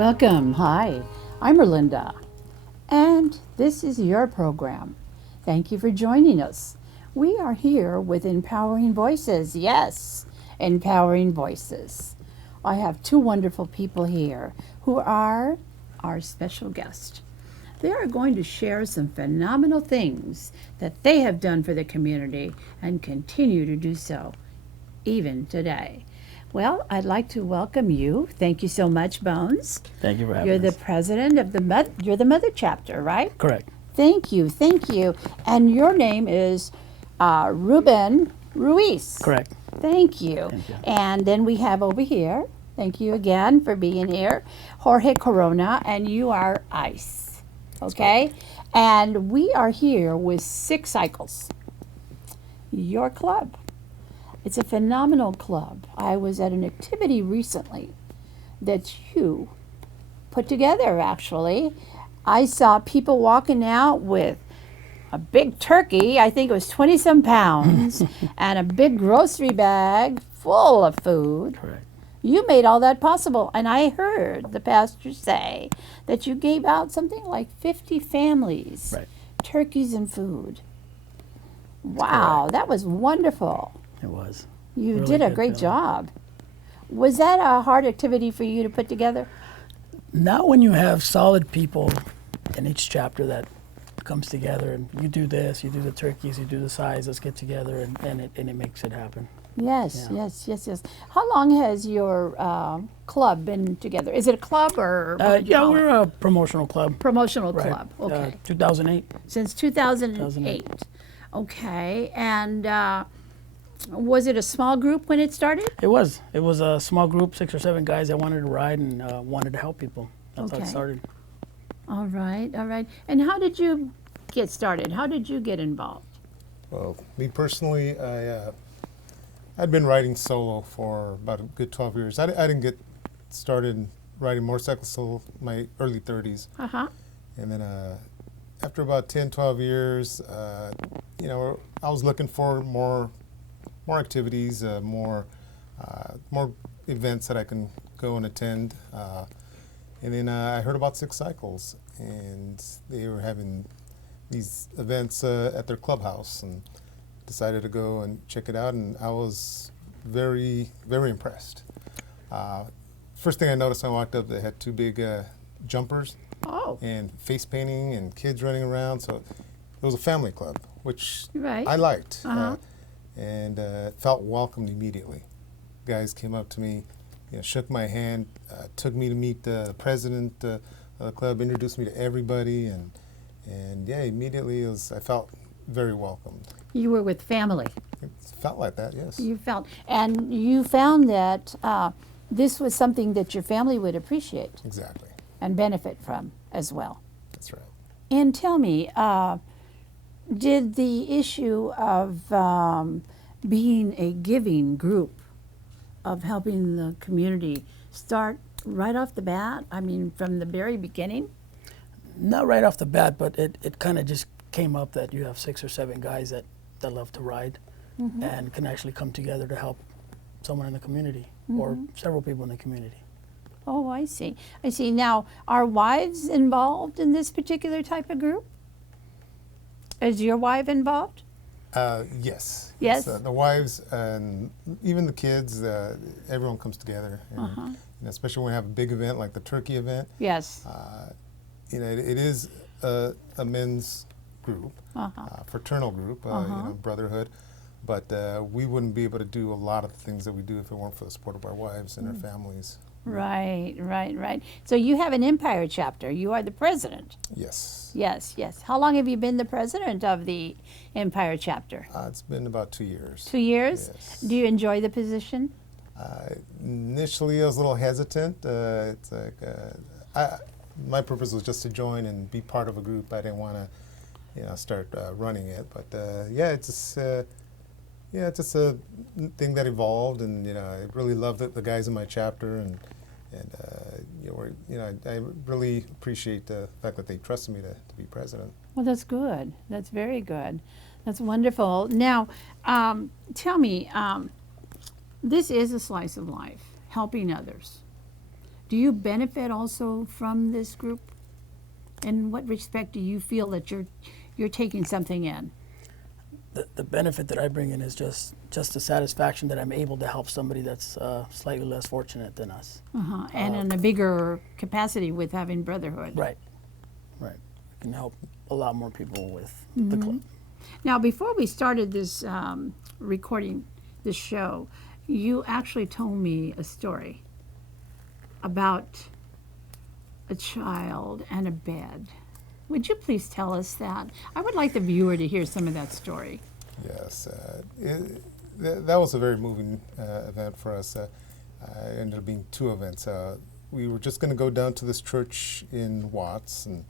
Welcome. Hi, I'm Erlinda, and this is your program. Thank you for joining us. We are here with Empowering Voices. Yes, Empowering Voices. I have two wonderful people here who are our special guest. They are going to share some phenomenal things that they have done for the community and continue to do so even today. Well, I'd like to welcome you. Thank you so much, Bones. Thank you for having You're the us. president of you're the mother chapter, right? Correct. Thank you, thank you. And your name is Ruben Ruiz. Correct. Thank you. Thank you. And then we have over here, thank you again for being here, Jorge Corona, and you are ICE. Okay? And we are here with Psycles, your club. It's a phenomenal club. I was at an activity recently that you put together, actually. I saw people walking out with a big turkey, I think it was 20-some pounds, and a big grocery bag full of food. Correct. You made all that possible. And I heard the pastor say that you gave out something like 50 families Right. turkeys and food. Wow, that was wonderful. It was. You Really did a good great feeling. job. Was that a hard activity for you to put together? Not when you have solid people in each chapter that comes together and you do this, you do the turkeys, you do the sides, let's get together and it makes it happen. Yes, Yeah. yes. How long has your club been together? Is it a club or what would you Yeah, call we're it? a promotional club. Promotional Right. club? Okay. 2008. Since 2008. Okay. And was it a small group when it started? It was. It was a small group, 6 or 7 guys that wanted to ride and wanted to help people. That's how Okay. it started. All right, all right. And how did you get started? How did you get involved? Well, me personally, I'd been riding solo for about a good 12 years. I didn't get started riding motorcycles till my early 30s. Uh-huh. And then after about 10, 12 years, I was looking for more activities, more events that I can go and attend. And then I heard about Cycles, and they were having these events at their clubhouse, and decided to go and check it out, and I was very, very impressed. First thing I noticed when I walked up, they had 2 big jumpers Oh, and face painting and kids running around, so it was a family club, which right. I liked, Uh-huh. and felt welcomed immediately. Guys came up to me, shook my hand, took me to meet the president of the club, introduced me to everybody, and yeah, immediately I felt very welcomed. You were with family. It felt like that, yes. You felt, and you found that this was something that your family would appreciate Exactly, and benefit from as well. that's right. And tell me, did the issue of being a giving group, of helping the community, start right off the bat? I mean, from the very beginning? Not right off the bat, but it kind of just came up that you have 6 or 7 guys that love to ride and can actually come together to help someone in the community or several people in the community. Oh, I see. I see. Now, are wives involved in this particular type of group? Is your wife involved? Yes. Yes? The wives and even the kids, everyone comes together. And, Uh-huh. especially when we have a big event like the turkey event. Yes. It is a men's group, fraternal group, brotherhood. But we wouldn't be able to do a lot of the things that we do if it weren't for the support of our wives and our families. Right. So you have an Empire chapter. You are the president. Yes. Yes. How long have you been the president of the Empire chapter? It's been about 2 years. 2 years? Yes. Do you enjoy the position? Initially, I was a little hesitant. It's like my purpose was just to join and be part of a group. I didn't want to, start running it. But it's just a thing that evolved, and I really love the guys in my chapter, and I really appreciate the fact that they trusted me to be president. Well, that's good. That's very good. That's wonderful. Now, tell me, this is a slice of life, helping others. Do you benefit also from this group? In what respect do you feel that you're taking something in? The benefit that I bring in is just the satisfaction that I'm able to help somebody that's slightly less fortunate than us. And in a bigger capacity with having brotherhood. Right. We can help a lot more people with the club. Now, before we started this recording, this show, you actually told me a story about a child and a bed. Would you please tell us that? I would like the viewer to hear some of that story. Yes, that was a very moving event for us. It ended up being two events. We were just going to go down to this church in Watts and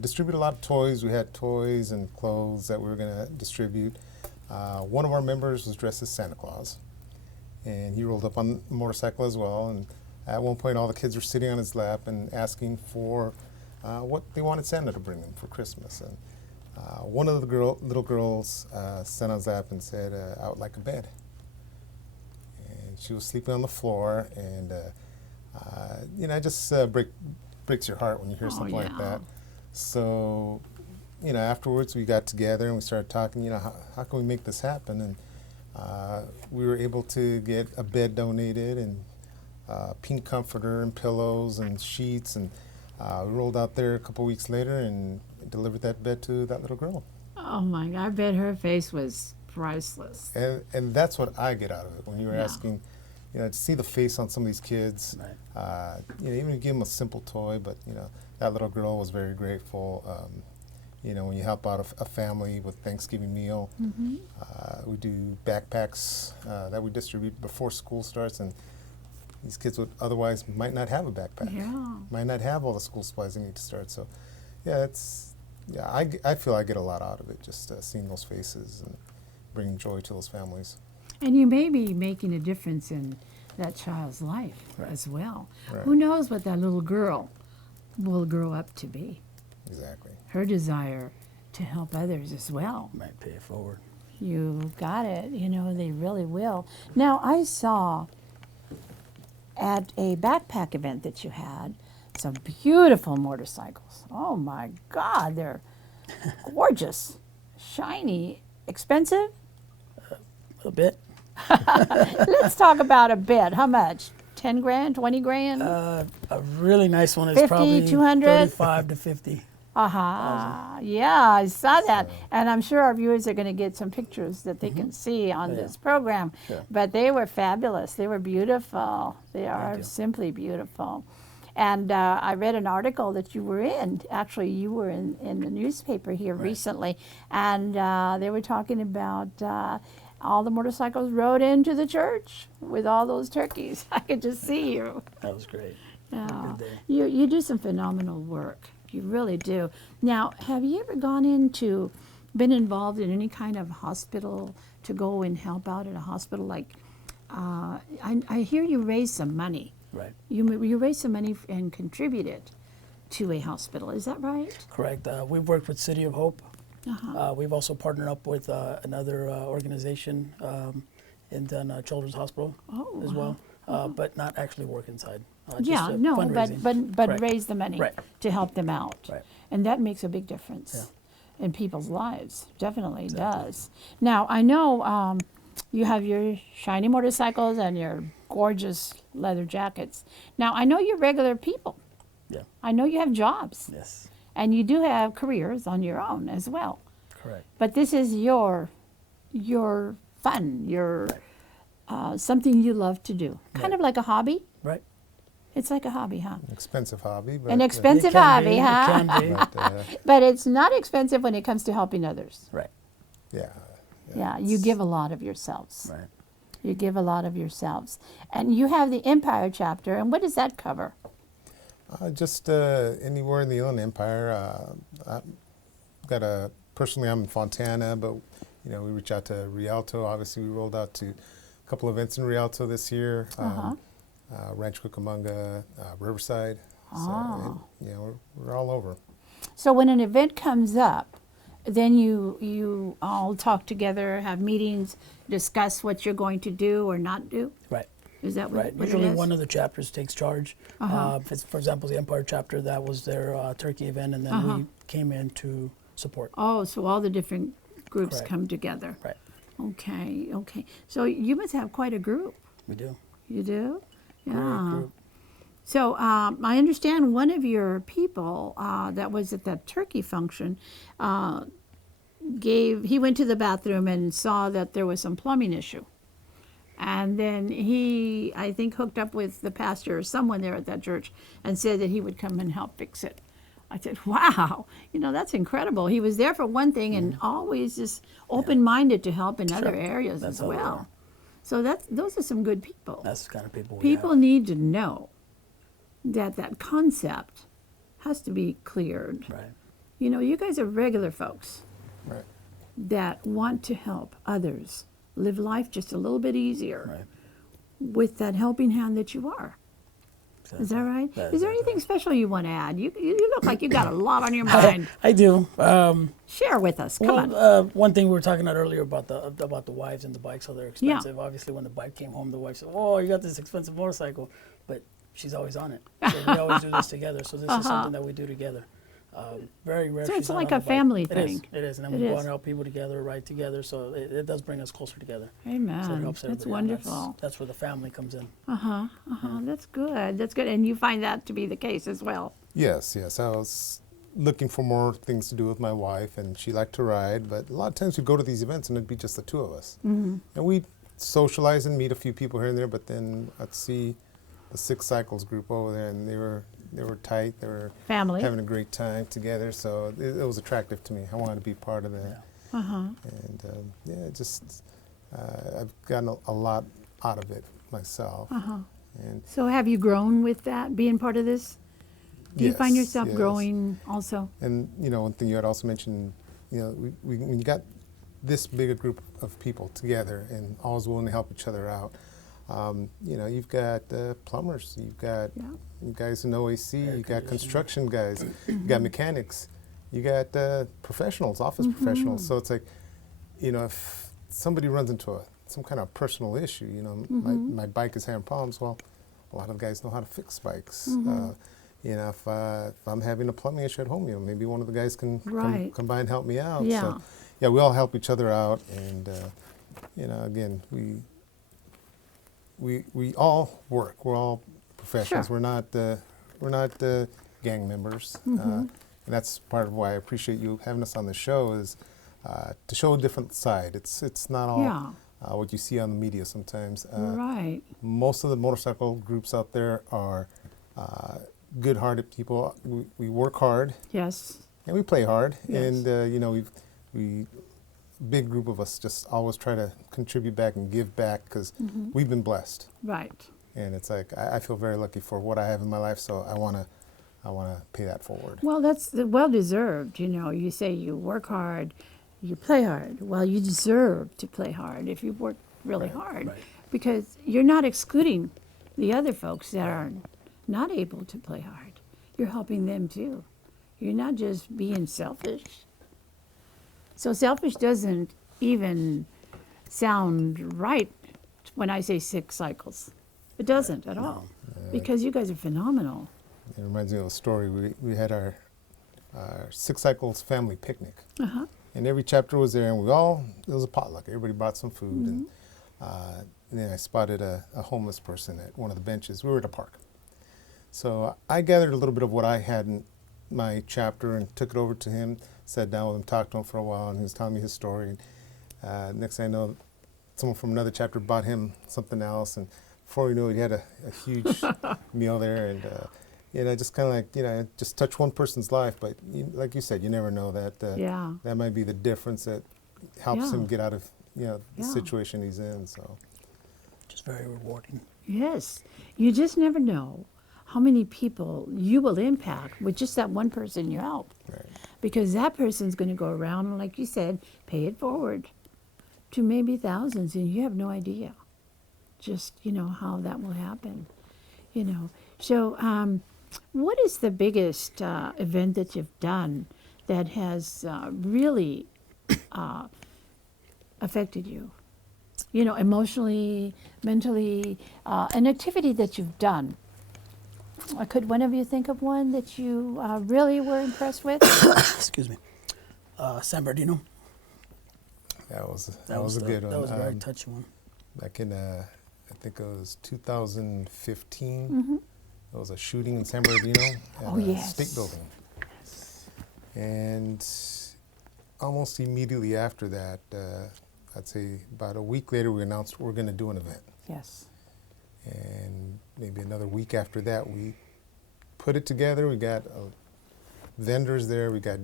distribute a lot of toys. We had toys and clothes that we were going to distribute. One of our members was dressed as Santa Claus, and he rolled up on a motorcycle as well. And at one point, all the kids were sitting on his lap and asking for what they wanted Santa to bring them for Christmas. And one of the little girls sent on his lap and said, I would like a bed. And she was sleeping on the floor, and it just breaks your heart when you hear something like that. So, afterwards we got together and we started talking, how can we make this happen? And we were able to get a bed donated and pink comforter and pillows and sheets, and we rolled out there a couple weeks later and delivered that bed to that little girl. Oh my God, I bet her face was priceless. And that's what I get out of it when you were asking, to see the face on some of these kids. Right. Even if you give them a simple toy, but that little girl was very grateful. When you help out a family with Thanksgiving meal, we do backpacks that we distribute before school starts, and these kids would otherwise might not have a backpack, might not have all the school supplies they need to start. So, I feel I get a lot out of it, just seeing those faces and bringing joy to those families. And you may be making a difference in that child's life as well. Right. Who knows what that little girl will grow up to be? Exactly. Her desire to help others as well. Might pay it forward. You got it. They really will. Now, I saw at a backpack event that you had some beautiful motorcycles. Oh my God, they're gorgeous, shiny, expensive. A bit. Let's talk about a bed. How much? 10 grand, 20 grand? A really nice one is 50, probably 200? 35 to 50. Yeah, I saw that. And I'm sure our viewers are going to get some pictures that they can see on this program. Yeah. But they were fabulous. They were beautiful. They are you. simply beautiful. And I read an article that you were in. Actually, you were in the newspaper here recently. And they were talking about all the motorcycles rode into the church with all those turkeys. I could just see you. That was great. Yeah. Good day. You do some phenomenal work. You really do. Now, have you ever been involved in any kind of hospital to go and help out at a hospital? Like, I hear you raised some money. Right. You raised some money and contributed to a hospital. Is that right? Correct. We've worked with City of Hope. We've also partnered up with another organization in Children's Hospital as well, but not actually work inside. But Correct. Raise the money to help them out. Right. And that makes a big difference in people's lives. Definitely does. Now, I know you have your shiny motorcycles and your gorgeous leather jackets. Now, I know you're regular people. Yeah. I know you have jobs. Yes. And you do have careers on your own as well. Correct. But this is your fun, your something you love to do. Kind of like a hobby. Right. It's like a hobby, huh? An expensive hobby, but An expensive It can hobby, be, huh? It can be. but, But it's not expensive when it comes to helping others. Right. Yeah, you give a lot of yourselves. Right. You give a lot of yourselves. And you have the Empire chapter, and what does that cover? Just anywhere in the Inland Empire. Personally, I'm in Fontana, but we reach out to Rialto. Obviously, we rolled out to a couple events in Rialto this year. Rancho Cucamonga, Riverside. So, we're all over. So when an event comes up, then you all talk together, have meetings, discuss what you're going to do or not do? Right. Is that Right. what Usually it is? one of the chapters takes charge. If it's, for example, the Empire chapter, that was their turkey event, and then we came in to support. Oh, so all the different groups Correct. come together. Right. Okay, okay. So you must have quite a group. We do. You do? Great Yeah. group. So I understand one of your people that was at that turkey function he went to the bathroom and saw that there was some plumbing issue. And then he, I think, hooked up with the pastor or someone there at that church and said that he would come and help fix it. I said, wow, that's incredible. He was there for one thing and always just open-minded to help in other areas That's as how we well. are. So those are some good people. That's the kind of people we People have. need to know that concept has to be cleared. Right. You guys are regular folks Right. that want to help others live life just a little bit easier Right. with that helping hand that you are. Is that right? That Is there is anything special you want to add? You look like you got a lot on your mind. I do. Share with us. Come on. One thing we were talking about earlier about the wives and the bikes, how they're expensive. Obviously, when the bike came home, the wife said, "Oh, you got this expensive motorcycle," but she's always on it. So we always do this together. So this is something that we do together. Very rare. So she's it's not like on a the bike. family It thing. is. It is. And then It we go is. and help people together, ride together. So it does bring us closer together. So it Amen. helps That's everybody. And wonderful. That's where the family comes in. That's good. That's good. And you find that to be the case as well. Yes, yes. I was looking for more things to do with my wife, and she liked to ride, but a lot of times we'd go to these events and it'd be just the two of us. And we'd socialize and meet a few people here and there, but then I'd see the Psycles group over there, and they were tight. They were Family. having a great time together, so it was attractive to me. I wanted to be part of that. And I've gotten a lot out of it myself. And So have you grown with that, being part of this? Do you find yes, yourself yes. growing also? And one thing you had also mentioned, when you got this big a group of people together and always willing to help each other out, you've got plumbers, you've got you guys in OAC, you got construction guys, you got mechanics, you got professionals, office professionals. So it's like, if somebody runs into some kind of personal issue, my bike is having problems. Well, a lot of guys know how to fix bikes. If I'm having a plumbing issue at home, maybe one of the guys can come by and help me out. Yeah. So, yeah, we all help each other out, and again, we all work. We're all professionals. Sure. We're not gang members, and that's part of why I appreciate you having us on the show is to show a different side. It's not all what you see on the media sometimes. Right. Most of the motorcycle groups out there are good-hearted people. We work hard Yes. and we play hard, Yes. and we big group of us just always try to contribute back and give back because we've been blessed, Right. and it's like I feel very lucky for what I have in my life, so I want to pay that forward. Well, that's well deserved. You say you work hard, you play hard. Well, you deserve to play hard if you work really hard, right. because you're not excluding the other folks that are not able to play hard. You're helping them too. You're not just being selfish. So selfish doesn't even sound right when I say Psycles. It doesn't at all, because you guys are phenomenal. It reminds me of a story. We had our Psycles family picnic, and every chapter was there, and it was a potluck. Everybody brought some food, and then I spotted a homeless person at one of the benches. We were at a park. So I gathered a little bit of what I had in my chapter and took it over to him, sat down with him, talked to him for a while, and he was telling me his story. And next thing I know, someone from another chapter bought him something else, and before we knew it, he had a huge meal there. And just kind of like, just touch one person's life. But like you said, you never know that that might be the difference that helps him get out of the situation he's in. So Just very rewarding. Yes, you just never know how many people you will impact with just that one person you help. right. Because that person's going to go around and, like you said, pay it forward to maybe thousands, and you have no idea just, how that will happen, So what is the biggest event that you've done that has really affected you? emotionally, mentally, an activity that you've done. Could one of you think of one that you really were impressed with? Excuse me. San Bernardino. That was a good one. That was a very touching one. Back in, I think it was 2015. Mm-hmm. There was a shooting in San Bernardino at Oh, a yes. state building. And almost immediately after that, I'd say about a week later, we announced we're going to do an event. Yes. And maybe another week after that, we put it together. We got vendors there. We got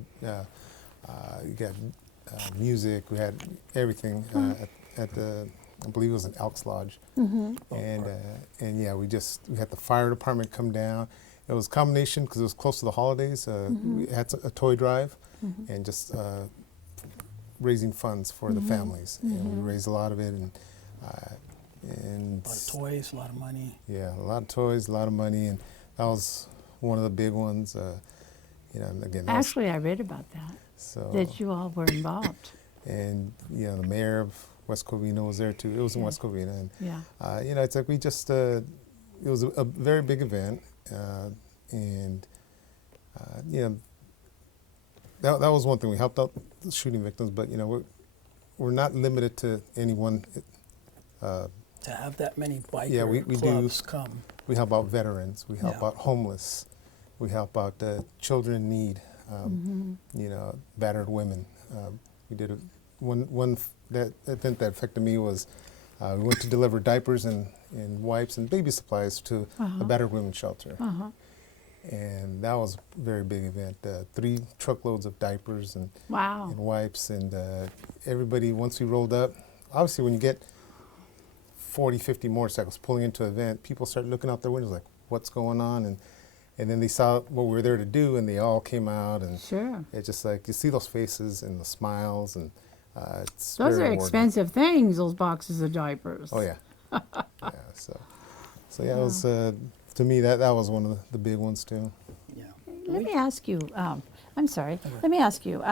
music. We had everything at the, I believe it was an Elks Lodge. Mm-hmm. And yeah, we had the fire department come down. It was a combination because it was close to the holidays. We had a toy drive and just raising funds for the families. And we raised a lot of it. And A lot of toys, a lot of money. yeah, a lot of toys, a lot of money, and that was one of the big ones. And again, that was- Actually, I read about that, so that you all were involved. and the mayor of West Covina was there too. It was in West Covina, and Yeah. it's like we just it was a very big event, and that was one thing. We helped out the shooting victims, but we're not limited to anyone. To have that many biker Yeah, we do. clubs come. We help out veterans. We help Yeah. out homeless. We help out children in need. Battered women. We did that event that affected me was we went to deliver diapers and wipes and baby supplies to a battered women's shelter, and that was a very big event. 3 truckloads of diapers and Wow. wipes, and everybody. Once we rolled up, obviously when you get 40, 50 motorcycles pulling into an event, people start looking out their windows like, what's going on? And then they saw what we were there to do, and they all came out, and Sure. it's just like you see those faces and the smiles, and it's Those very are rewarding. expensive things, those boxes of diapers. Oh yeah, yeah. So yeah, it was to me that was one of the big ones too. Yeah. Let me ask you, I'm sorry, let me ask you,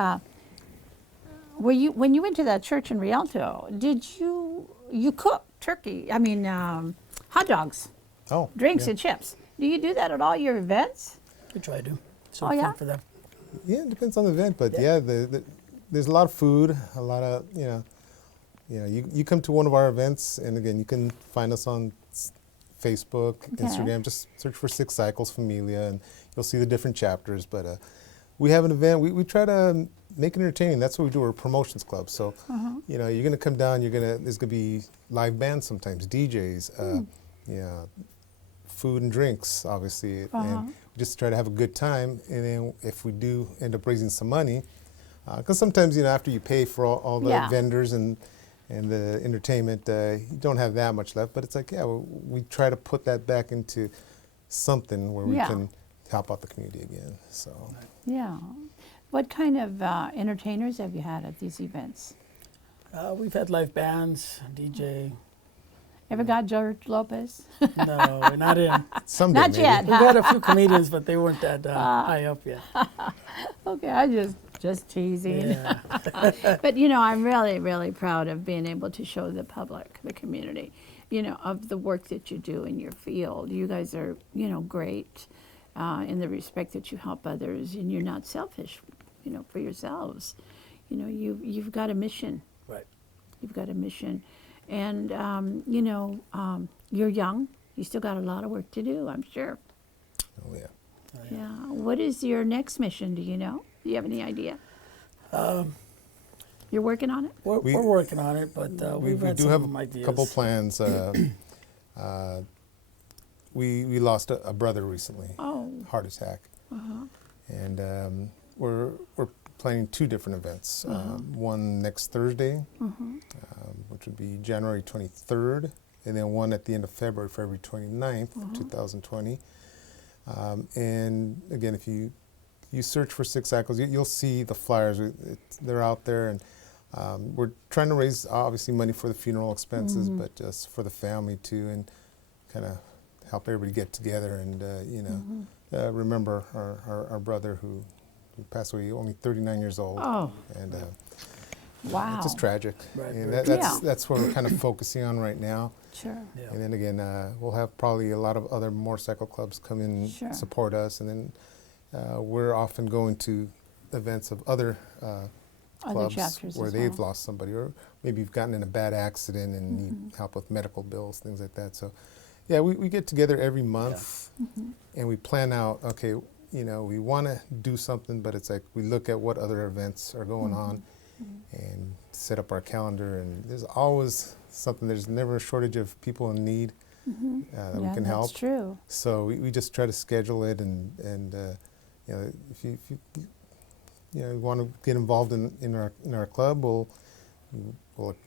when you went to that church in Rialto, did you cook turkey, hot dogs, Oh, drinks yeah. and chips? Do you do that at all your events? We try to. So Oh, yeah? for them. Yeah, it depends on the event, but yeah, there's a lot of food, a lot of you come to one of our events, and again, you can find us on Facebook, Okay. Instagram. Just search for Six Cycles Familia, and you'll see the different chapters. But we have an event. We try to make it entertaining. That's what we do. We're a promotions club, so you're gonna come down. There's gonna be live bands sometimes, DJs, food and drinks, obviously, and we just try to have a good time. And then if we do end up raising some money, because sometimes after you pay for all the Yeah. vendors and the entertainment, you don't have that much left. But it's like, we try to put that back into something where we Yeah. can help out the community again. So Yeah. What kind of entertainers have you had at these events? We've had live bands, DJ. Ever got George Lopez? No, we're not in. someday Not maybe. yet. We've had a few comedians, but they weren't that high up yet. Okay, I just teasing. Yeah. But I'm really, really proud of being able to show the public, the community, of the work that you do in your field. You guys are, great in the respect that you help others, and you're not selfish, for yourselves. You've got a mission. Right. You've got a mission, and you're young. You still got a lot of work to do, I'm sure. Oh yeah. Yeah. What is your next mission? Do you know? Do you have any idea? You're working on it? We're working on it, but We we've had do have some a ideas. couple plans. We lost a brother recently, Oh. heart attack, and we're planning 2 different events. One next Thursday, which would be January 23rd, and then one at the end of February 29th, of 2020. And again, if you search for Six Cycles, you'll see the flyers. They're out there, and we're trying to raise obviously money for the funeral expenses, but just for the family too, and kind of help everybody get together and remember our brother who passed away, only 39 years old. Oh. And Wow. It's just tragic. Right, And very Yeah. that's what we're kind of focusing on right now. Sure. Yeah. And then again, we'll have probably a lot of other motorcycle clubs come in and Sure. support us. And then we're often going to events of other clubs chapters where as they've well. lost somebody, or maybe you've gotten in a bad accident and Mm-hmm. need help with medical bills, things like that. So, yeah, we get together every month Mm-hmm. and we plan out, okay, we want to do something, but it's like we look at what other events are going on and set up our calendar. And there's always something, there's never a shortage of people in need that we Yeah, can help. that's true. So we just try to schedule it, and if you want to get involved in our club, we'll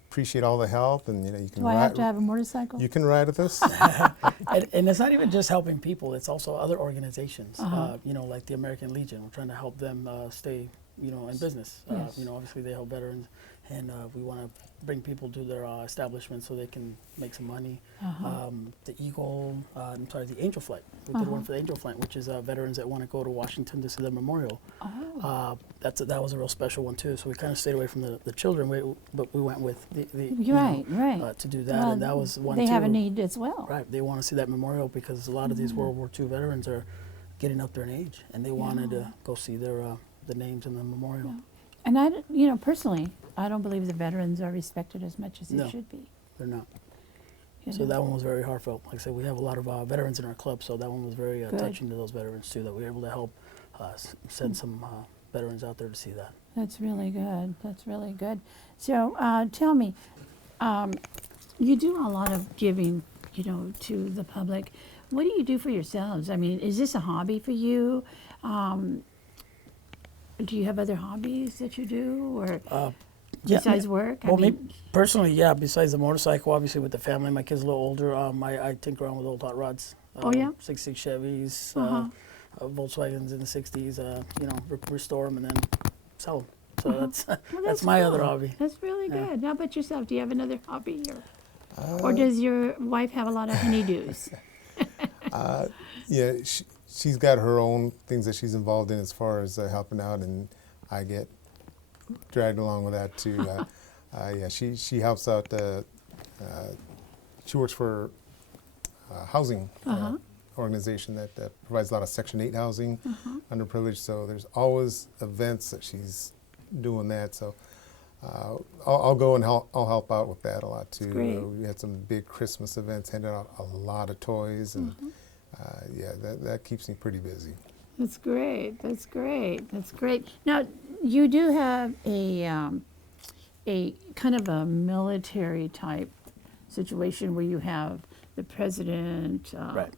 appreciate all the help, and you can Do I have to have a motorcycle? you can ride with us. And it's not even just helping people; it's also other organizations. Uh-huh. Like the American Legion. We're trying to help them stay, in business. Yes. Obviously they help veterans, and we want to bring people to their establishment so they can make some money. Uh-huh. The Angel Flight. We did one for the Angel Flight, which is veterans that want to go to Washington to see their memorial. Oh. That was a real special one too. So we kind of stayed away from the children, but we went with the Right. to do that, Well, and that was one they too. have a need as well. Right, they want to see that memorial because a lot of these World War II veterans are getting up there in age, and they wanted to go see their the names in the memorial. And personally, I don't believe the veterans are respected as much as they No. should be. They're not. you So know. that one was very heartfelt. Like I said, we have a lot of veterans in our club, so that one was very Good. touching to those veterans too. That we were able to help send some veterans out there to see that. That's really good. That's really good. So tell me, you do a lot of giving, to the public. What do you do for yourselves? I mean, is this a hobby for you? Do you have other hobbies that you do, or Yeah, besides work? Well, me personally, yeah. Besides the motorcycle, obviously with the family, my kid's a little older. I tinker around with old hot rods. Oh, yeah? 66 Chevys, Uh-huh. Volkswagens in the 60s. Restore them and then sell them. So that's Well, that's my other cool. hobby. That's really Yeah. good. How about yourself? Do you have another hobby, or does your wife have a lot of honeydews? Yeah, she's got her own things that she's involved in as far as helping out, and I get dragged along with that too. She helps out. She works for a housing organization that provides a lot of Section 8 housing, underprivileged. So there's always events that she's doing that. So I'll go and I'll help out with that a lot too. great. We had some big Christmas events, handed out a lot of toys, and that keeps me pretty busy. That's great. That's great. That's great. Now, you do have a kind of a military type situation where you have the president, Right.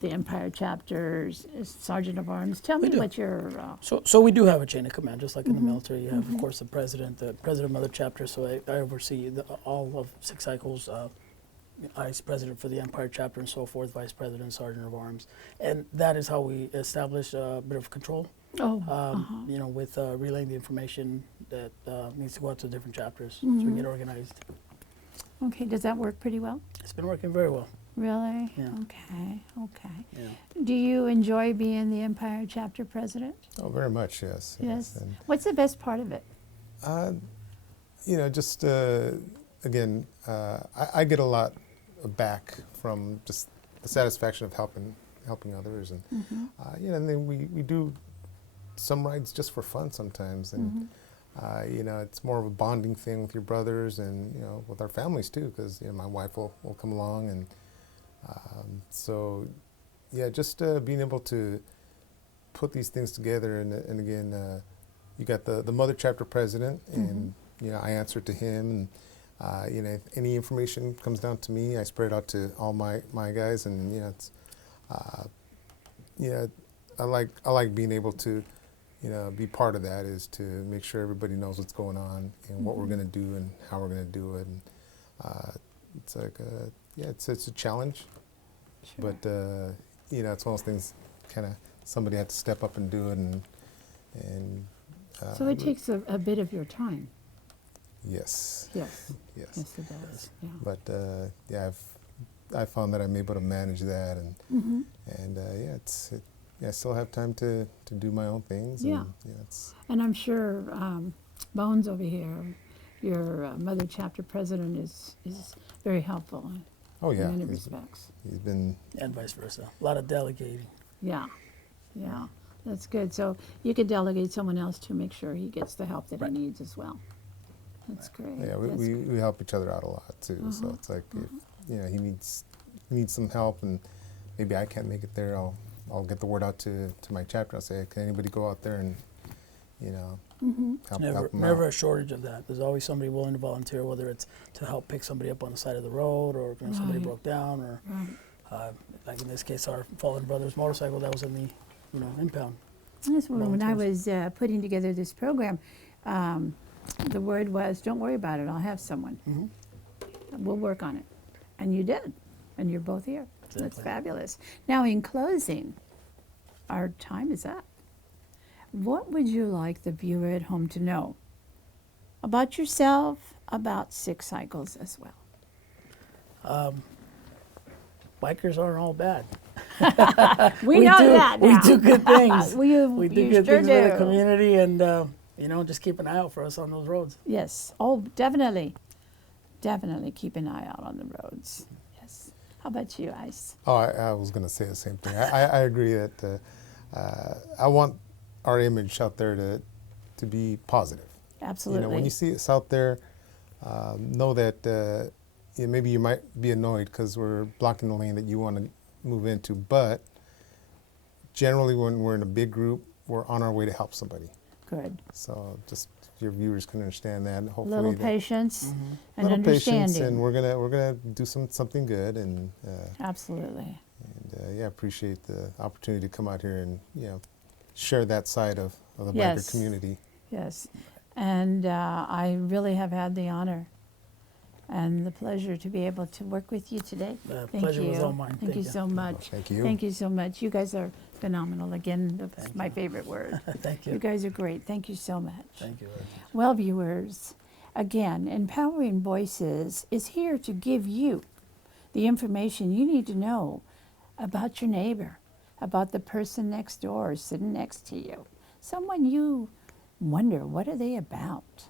the Empire chapters, Sergeant of Arms. Tell me We do. what your So we do have a chain of command, just like in the military. You have, of course, the president of other chapters. So I oversee all of Six Cycles. Vice president for the Empire chapter and so forth, vice president, sergeant of arms, and that is how we establish a bit of control. With relaying the information that needs to go out to different chapters, so we get organized. Okay, does that work pretty well? It's been working very well. Really? Yeah. Okay. Yeah. Do you enjoy being the Empire chapter president? Oh, very much, yes. Yes. And, What's the best part of it? just again, I get a lot back from just the satisfaction of helping others, and and then we do some rides just for fun sometimes, and it's more of a bonding thing with your brothers and with our families too, because my wife will come along, and just being able to put these things together, and again, you got the mother chapter president, and I answer to him, and if any information comes down to me, I spread it out to all my guys, and it's I like being able to be part of that, is to make sure everybody knows what's going on and what we're going to do and how we're going to do it, and it's like it's a challenge, Sure. but it's one of those things, kind of somebody had to step up and do it, and So it takes a bit of your time. yes. Yes. Yes. Yes, it does. Yeah. But I found that I'm able to manage that, and I still have time to do my own things. Yeah. And, it's And I'm sure Bones over here, your mother chapter president, is very helpful Oh yeah, in many he's respects. been. And vice versa. A lot of delegating. Yeah, yeah, that's good. So you could delegate someone else to make sure he gets the help that Right. he needs as well. That's great. Yeah, That's we help each other out a lot too. So it's like if he needs some help and maybe I can't make it there, I'll get the word out to my chapter. I'll say, can anybody go out there and help Never, them never out? a shortage of that. There's always somebody willing to volunteer, whether it's to help pick somebody up on the side of the road, or when somebody Right. broke down, or Right. like in this case, our fallen brother's motorcycle that was in the impound. That's when I Volunteers. was putting together this program, the word was, don't worry about it, I'll have someone. We'll work on it. And you did. And you're both here. That's Exactly. fabulous. Now, in closing, our time is up. What would you like the viewer at home to know about yourself, about Six Cycles as well? Bikers aren't all bad. We know do, that we now. do good things. We do you good sure things for the do. community, and just keep an eye out for us on those roads. Yes. Oh, definitely. Definitely keep an eye out on the roads. Yes. How about you, Ice? Oh, I was going to say the same thing. I agree that I want our image out there to be positive. Absolutely. When you see us out there, know that maybe you might be annoyed because we're blocking the lane that you want to move into, but generally when we're in a big group, we're on our way to help somebody. Good. So just your viewers can understand that. And hopefully Little that- patience and little understanding. patience, and we're gonna do something good, and Absolutely. appreciate the opportunity to come out here and share that side of the Yes. biker community. Yes. And I really have had the honor and the pleasure to be able to work with you today. The Thank pleasure you. was all mine. Thank you so much. Thank you. Thank you so much. You guys are phenomenal. Again, that's Thank my you. favorite word. Thank you. You guys are great. Thank you so much. Thank you. Well, viewers, again, Empowering Voices is here to give you the information you need to know about your neighbor, about the person next door sitting next to you, someone you wonder, what are they about?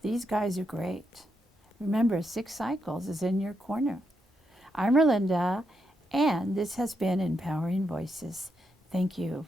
These guys are great. Remember, Six Cycles is in your corner. I'm Erlinda, and this has been Empowering Voices. Thank you.